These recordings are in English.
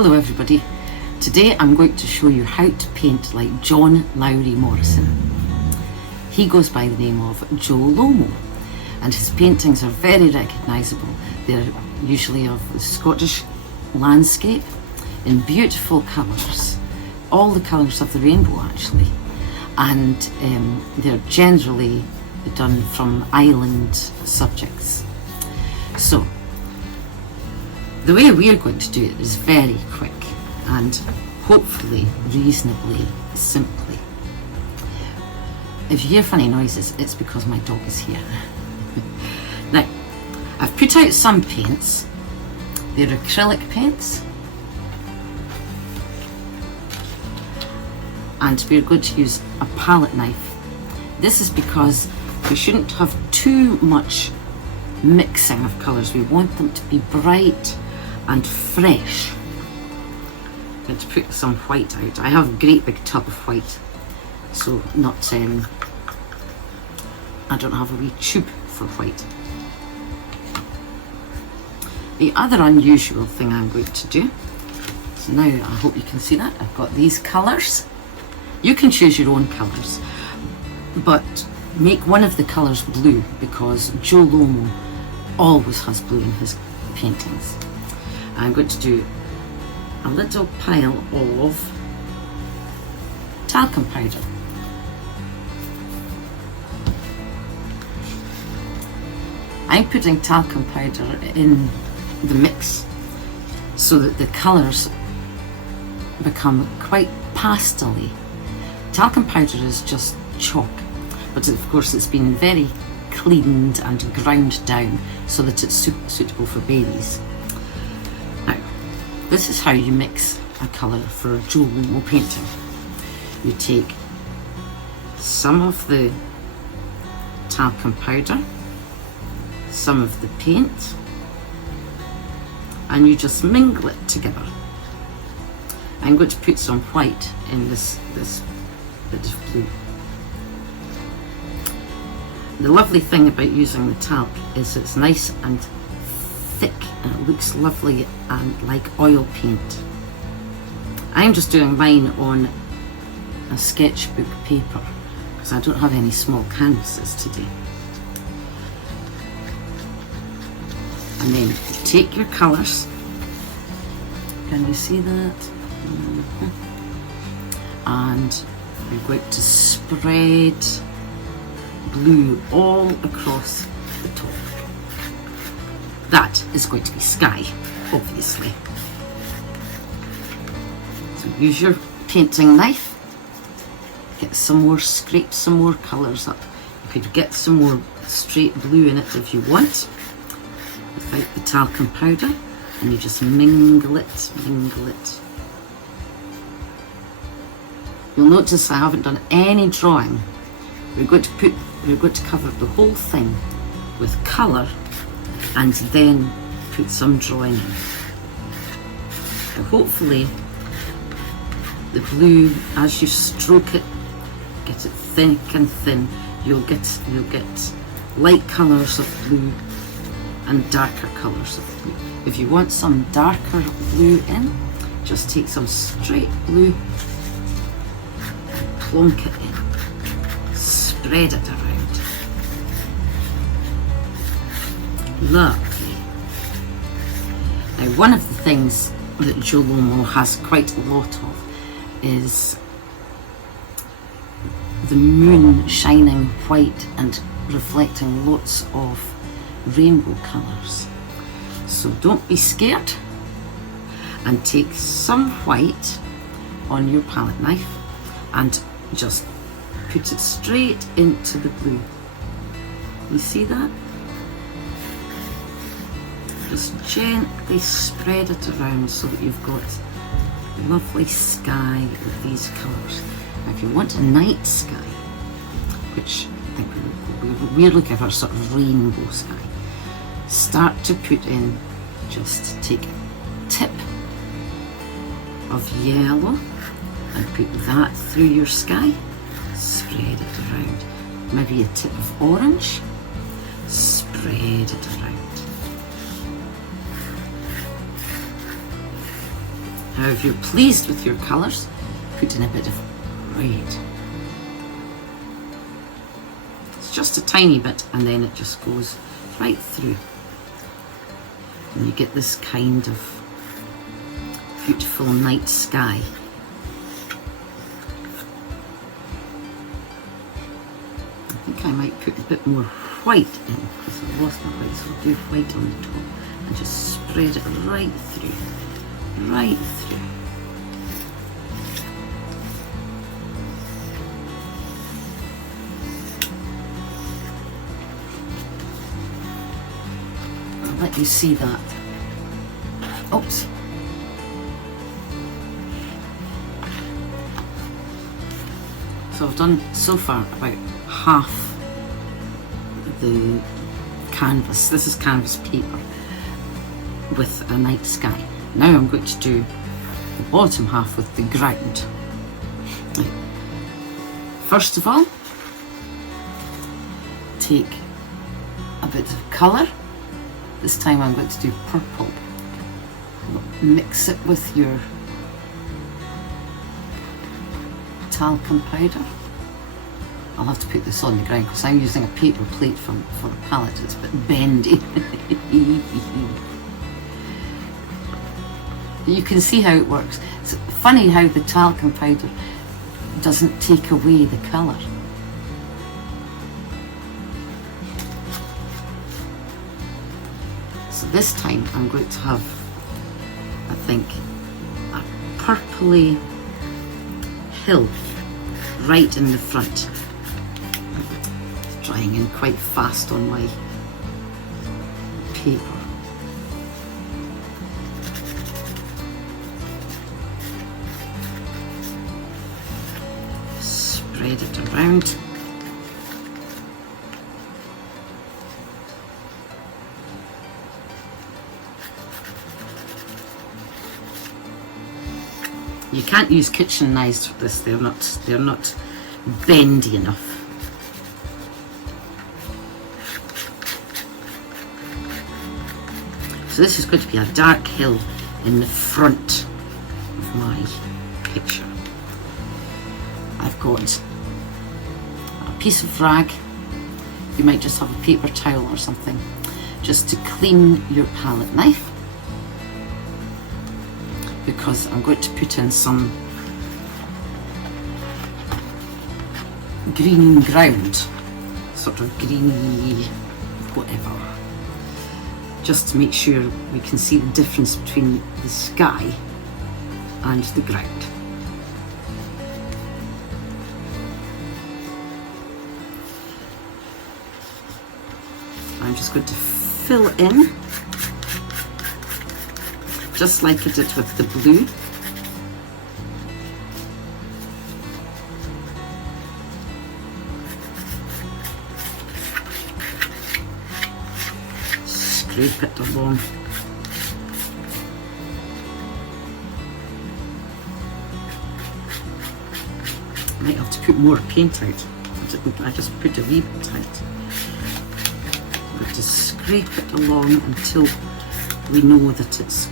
Hello everybody. Today I'm going to show you how to paint like John Lowry Morrison. He goes by the name of Jolomo and his paintings are very recognisable. They're usually of the Scottish landscape in beautiful colours, all the colours of the rainbow actually, and they're generally done from island subjects. So the way we're going to do it is very quick and hopefully reasonably simply. If you hear funny noises, it's because my dog is here. Now, I've put out some paints. They're acrylic paints. And we're going to use a palette knife. This is because we shouldn't have too much mixing of colours. We want them to be bright and fresh. I'm going to put some white out. I have a great big tub of white, so not I don't have a wee tube for white. The other unusual thing I'm going to do, so now I hope you can see that, I've got these colours. You can choose your own colours, but make one of the colours blue because Jolomo always has blue in his paintings. I'm going to do a little pile of talcum powder. I'm putting talcum powder in the mix so that the colours become quite pastel-y. Talcum powder is just chalk, but of course it's been very cleaned and ground down so that it's suitable for babies. Now, this is how you mix a colour for a Jolomo painting. You take some of the talcum powder, some of the paint, and you just mingle it together. I'm going to put some white in this bit of blue. The lovely thing about using the talc is it's nice and thick and it looks lovely and like oil paint. I'm just doing mine on a sketchbook paper because I don't have any small canvases today. And then take your colours. Can you see that? And we're going to spread blue all across the top. That is going to be sky, obviously. So use your painting knife, get some more, scrape some more colours up. You could get some more straight blue in it if you want, without the talcum powder, and you just mingle it, mingle it. You'll notice I haven't done any drawing. We're going to cover the whole thing with colour and then put some drawing in. So hopefully the blue, as you stroke it, get it thick and thin, you'll get light colours of blue and darker colours of blue. If you want some darker blue in, just take some straight blue and plonk it in. Spread it around. Lovely. Now, one of the things that Jolomo has quite a lot of is the moon shining white and reflecting lots of rainbow colours. So don't be scared and take some white on your palette knife and just put it straight into the blue. You see that? Just gently spread it around so that you've got lovely sky with these colours. Now if you want a night sky, which I think we're looking for a sort of rainbow sky, start to put in, just take a tip of yellow and put that through your sky, spread it around. Maybe a tip of orange, spread it around. Now if you're pleased with your colours, put in a bit of red. It's just a tiny bit, and then it just goes right through. And you get this kind of beautiful night sky. I think I might put a bit more white in, because I've lost my white, so I'll do white on the top and just spread it right through, right through. I'll let you see that. Oops. So I've done so far about half the canvas. This is canvas paper with a night sky. Now I'm going to do the bottom half with the ground. First of all, take a bit of colour. This time I'm going to do purple. Mix it with your talcum powder. I'll have to put this on the ground because I'm using a paper plate for a palette. It's a bit bendy. You can see how it works. It's funny how the talcum powder doesn't take away the colour. So this time I'm going to have, I think, a purpley hill right in the front. It's drying in quite fast on my paper. Spread it around. You can't use kitchen knives for this, they're not bendy enough. So this is going to be a dark hill in the front of my picture. I've got a piece of rag. You might just have a paper towel or something, just to clean your palette knife, because I'm going to put in some green ground, sort of greeny whatever, just to make sure we can see the difference between the sky and the ground. I'm just going to fill in, just like I did with the blue. Scrape it along. I might have to put more paint out. I just put a wee bit out. I'm going to scrape it along until we know that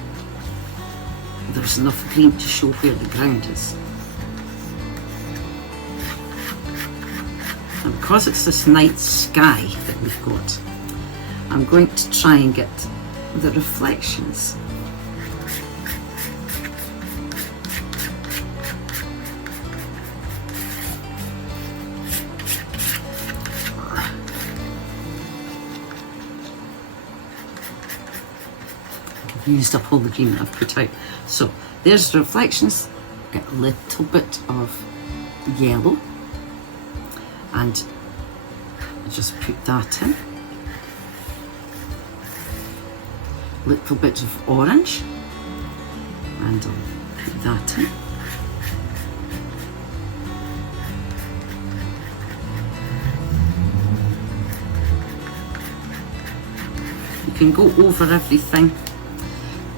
there's enough green to show where the ground is. And because it's this night sky that we've got, I'm going to try and get the reflections. I've used up all the green that I've put out. So there's the reflections. Get a little bit of yellow and just put that in. Little bit of orange and I'll put that in. You can go over everything.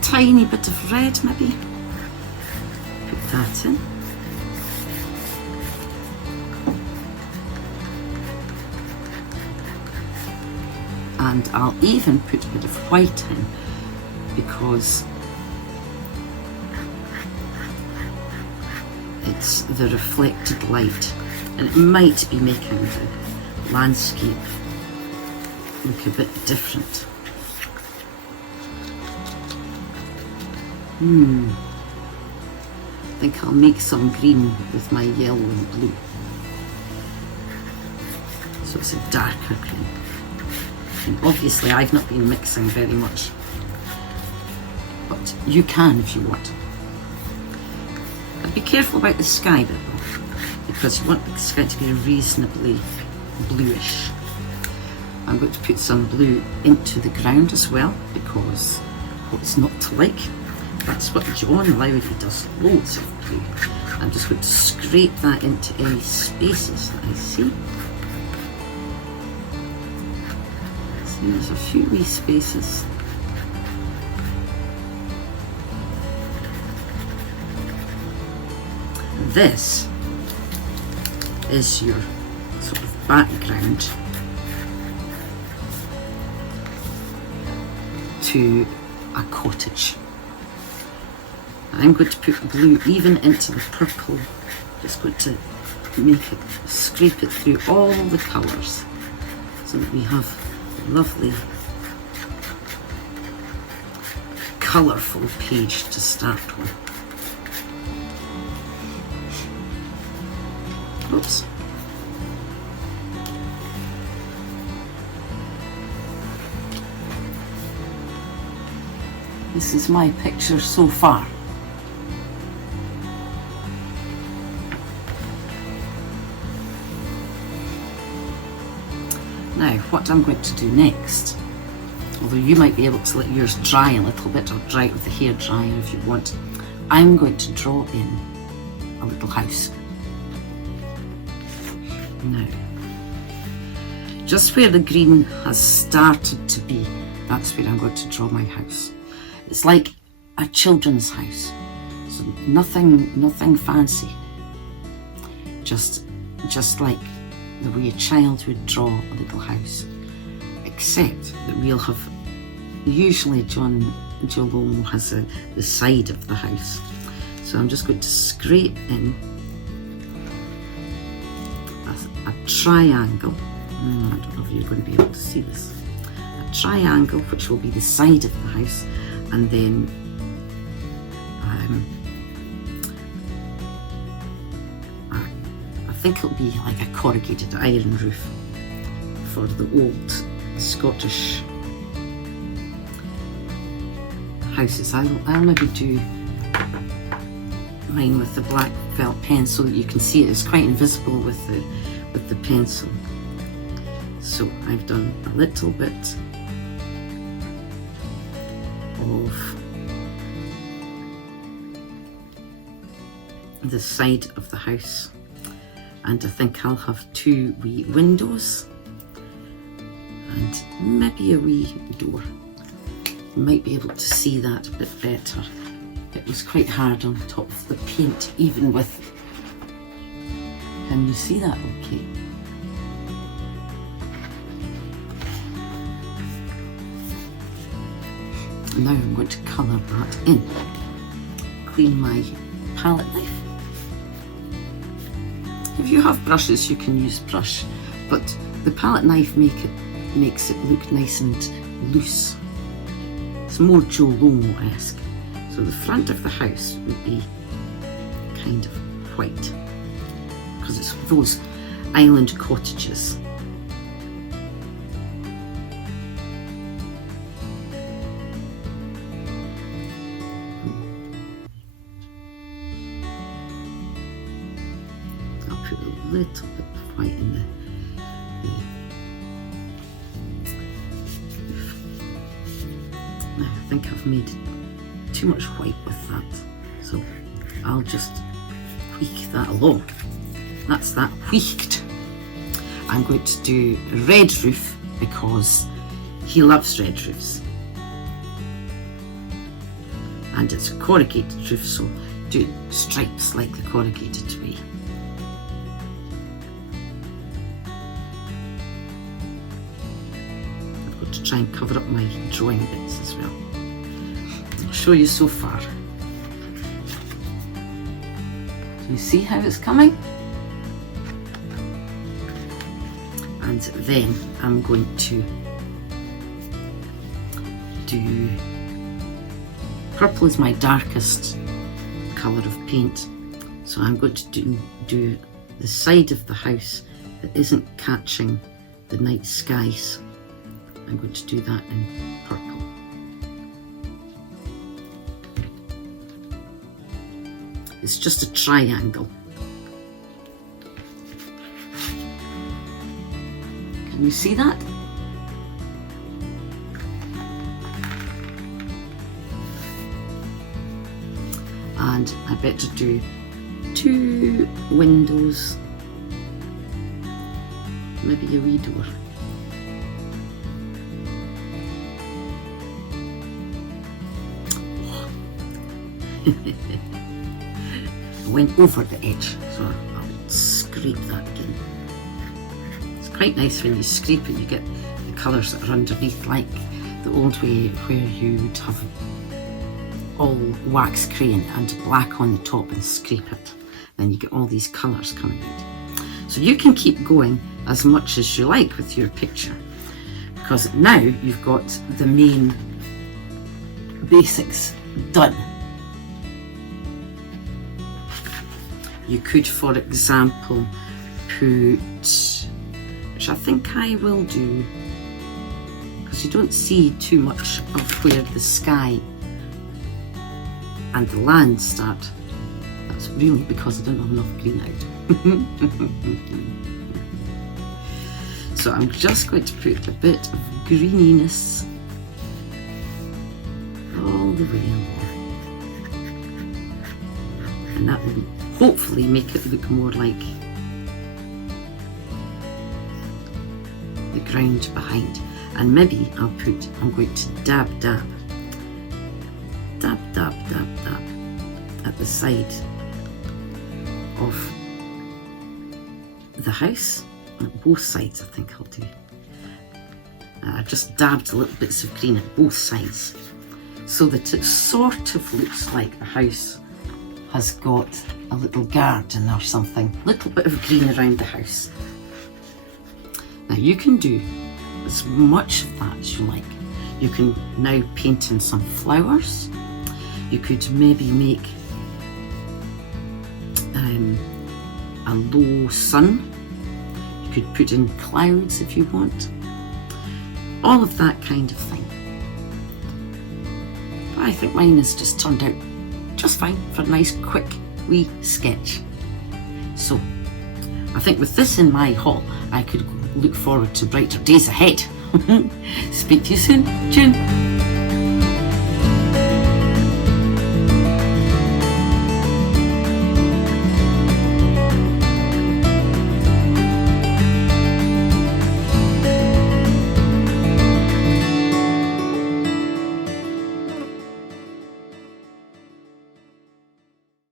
Tiny bit of red maybe. Put that in. And I'll even put a bit of white in, because paints the reflected light, and it might be making the landscape look a bit different. I think I'll make some green with my yellow and blue. So it's a darker green. And obviously I've not been mixing very much, but you can if you want. But be careful about the sky bit though, because you want the sky to be reasonably bluish. I'm going to put some blue into the ground as well, because what's not to like? That's what John Lowry does, loads of blue. I'm just going to scrape that into any spaces that I see. See, there's a few wee spaces. This is your sort of background to a cottage. I'm going to put blue even into the purple, just going to make it, scrape it through all the colours so that we have a lovely colourful page to start with. Oops. This is my picture so far. Now, what I'm going to do next, although you might be able to let yours dry a little bit, or dry it with the hairdryer if you want, I'm going to draw in a little house. Now, just where the green has started to be, that's where I'm going to draw my house. It's like a children's house, so nothing fancy. Just like the way a child would draw a little house, except that we'll have, usually Jolomo has the side of the house. So I'm just going to scrape in a triangle. I don't know if you're going to be able to see this. A triangle which will be the side of the house, and then I think it'll be like a corrugated iron roof for the old Scottish houses. I'll maybe do mine with the black felt pen so that you can see it. It's quite invisible with the pencil. So I've done a little bit of the side of the house, and I think I'll have two wee windows and maybe a wee door. You might be able to see that a bit better. It was quite hard on top of the paint, even with... Can you see that okay? Now I'm going to colour that in. Clean my palette knife. If you have brushes, you can use brush, but the palette knife makes it look nice and loose. It's more Jolomo-esque. So the front of the house would be kind of white, because it's those island cottages. Put a little bit of white in the now I think I've made too much white with that, so I'll just tweak that along. That's that tweaked. I'm going to do a red roof because he loves red roofs, and it's a corrugated roof, so do stripes like the corrugated way. To try and cover up my drawing bits as well. I'll show you so far. Can you see how it's coming? And then I'm going to do, purple is my darkest colour of paint, so I'm going to do the side of the house that isn't catching the night skies. I'm going to do that in purple. It's just a triangle. Can you see that? And I better do 2 windows, maybe a wee door. I went over the edge, so I'll scrape that again. It's quite nice when you scrape it, you get the colours that are underneath, like the old way where you would have all wax crayon and black on the top and scrape it. Then you get all these colours coming out. So you can keep going as much as you like with your picture, because now you've got the main basics done. You could, for example, put, which I think I will do, because you don't see too much of where the sky and the land start. That's really because I don't have enough green out. So I'm just going to put a bit of greeniness all the way along, and that will hopefully make it look more like the ground behind. And maybe I'm going to dab at the side of the house, at both sides. I think I'll do. I just dabbed little bits of green at both sides, so that it sort of looks like the house has got a little garden or something, a little bit of green around the house. Now you can do as much of that as you like. You can now paint in some flowers. You could maybe make a low sun. You could put in clouds if you want. All of that kind of thing. But I think mine has just turned out just fine for a nice quick wee sketch. So I think with this in my haul, I could look forward to brighter days ahead. Speak to you soon. Tune.